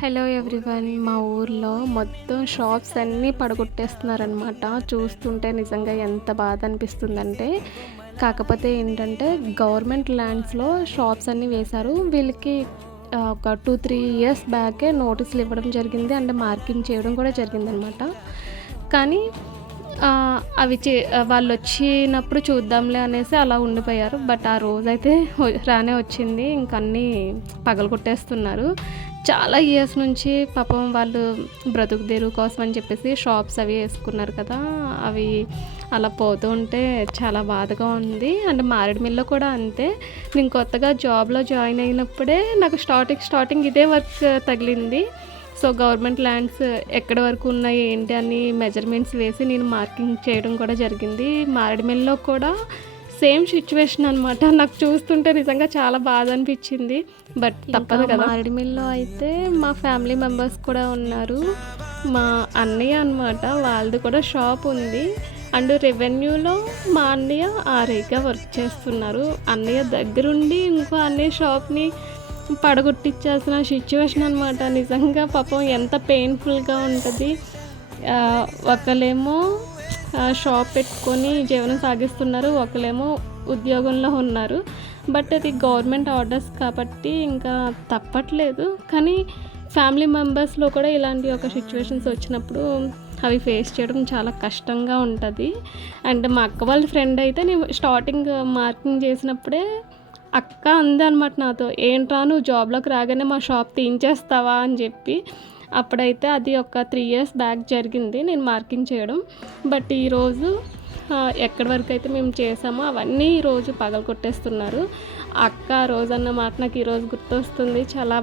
Hello everyone. మా ఊర్లో మొత్తం షాప్స్ అన్నీ పడగొట్టేస్తున్నారనమాట. చూస్తుంటే నిజంగా ఎంత బాధ అనిపిస్తుందంటే, కాకపోతే ఏంటంటే గవర్నమెంట్ ల్యాండ్స్‌లో షాప్స్ అన్నీ వేశారు. వీళ్ళకి ఒక 2, 3 ఇయర్స్ బ్యాకే నోటీసులు ఇవ్వడం జరిగింది. అండ్ మార్కింగ్ చేయడం కూడా జరిగిందనమాట. కానీ వాళ్ళొచ్చినప్పుడు చూద్దాంలే అనేసి అలా ఉండిపోయారు. బట్ ఆ రోజైతే రానే వచ్చింది. ఇంక అన్నీ పగలగొట్టేస్తున్నారు. చాలా ఇయర్స్ నుంచి పాపం వాళ్ళు బ్రతుకు తెరువు కోసం అని చెప్పేసి షాప్స్ అవి వేసుకున్నారు కదా! అవి అలా పోతూ ఉంటే చాలా బాధగా ఉంది. అండ్ మారేడుమిల్లిలో కూడా అంతే. నేను కొత్తగా జాబ్‌లో జాయిన్ అయినప్పుడే నాకు స్టార్టింగ్ ఇదే వర్క్ తగిలింది. సో, గవర్నమెంట్ ల్యాండ్స్ ఎక్కడి వరకు ఉన్నాయి ఏంటి అని మెజర్‌మెంట్స్ వేసి నేను మార్కింగ్ చేయడం కూడా జరిగింది. మారేడుమిల్లిలో కూడా సేమ్ సిట్యుయేషన్ అనమాట. నాకు చూస్తుంటే నిజంగా చాలా బాధ అనిపించింది. బట్ తప్పదు కదా! మారేడుమిల్లిలో అయితే మా ఫ్యామిలీ మెంబర్స్ కూడా ఉన్నారు. మా అన్నయ్య అనమాట. వాళ్ళది కూడా షాప్ ఉంది. అండ్ రెవెన్యూలో మా అన్నయ్య ఆర్ఐగా వర్క్ చేస్తున్నారు. అన్నయ్య దగ్గరుండి ఇంకో అన్నయ్య షాప్‌ని పడగొట్టించాల్సిన సిట్యుయేషన్ అనమాట. నిజంగా పాపం ఎంత పెయిన్‌ఫుల్‌గా ఉంటది. ఒకళ్ళేమో షాప్ పెట్టుకొని జీవనం సాగిస్తున్నారు. ఒకళ్ళేమో ఉద్యోగంలో ఉన్నారు. బట్ అది గవర్నమెంట్ ఆర్డర్స్ కాబట్టి ఇంకా తప్పట్లేదు. కానీ ఫ్యామిలీ మెంబర్స్‌లో కూడా ఇలాంటి ఒక సిట్యుయేషన్స్ వచ్చినప్పుడు అవి ఫేస్ చేయడం చాలా కష్టంగా ఉంటది. అండ్ మా అక్క వాళ్ళ ఫ్రెండ్ అయితే నేను స్టార్టింగ్ మార్కింగ్ చేసినప్పుడే అక్క అందనమాట నాతో, "ఏంట్రా నువ్వు జాబ్‌లోకి రాగానే మా షాప్ తీయించేస్తావా?" అని చెప్పి. అప్పుడైతే అది ఒక 3 ఇయర్స్ బ్యాక్ జరిగింది నేను మార్కింగ్ చేయడం. బట్ ఈరోజు ఎక్కడి వరకైతే మేము చేసామో అవన్నీ ఈరోజు పగలగొట్టేస్తున్నారు. అక్క ఆ రోజన్న మాట నాకు ఈరోజు గుర్తొస్తుంది. చాలా